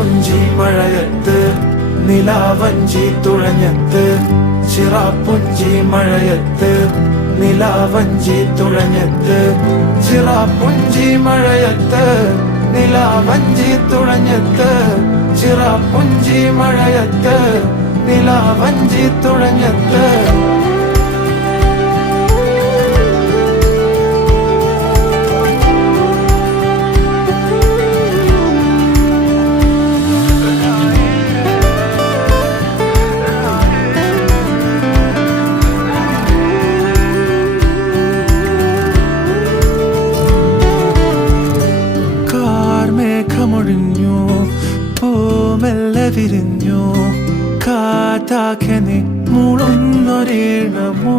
ചിറാപ്പുഞ്ചി മഴയത്ത് നിലാവഞ്ചി തുഴഞ്ഞത്ത് ചിറാപ്പുഞ്ചി മഴയത്ത് നിലാവഞ്ചി തുഴഞ്ഞത്ത് ചിറാപ്പുഞ്ചി മഴയത്ത് നിലാവഞ്ചി തുഴഞ്ഞത്ത് ചിറാപ്പുഞ്ചി മഴയത്ത് നിലാവഞ്ചി തുഴഞ്ഞത്ത് മേഘമൊഴിഞ്ഞു പൂമെല്ലെ വിരിഞ്ഞു കാറ്റാകെ നീ മൂളുന്നൊരീണമോ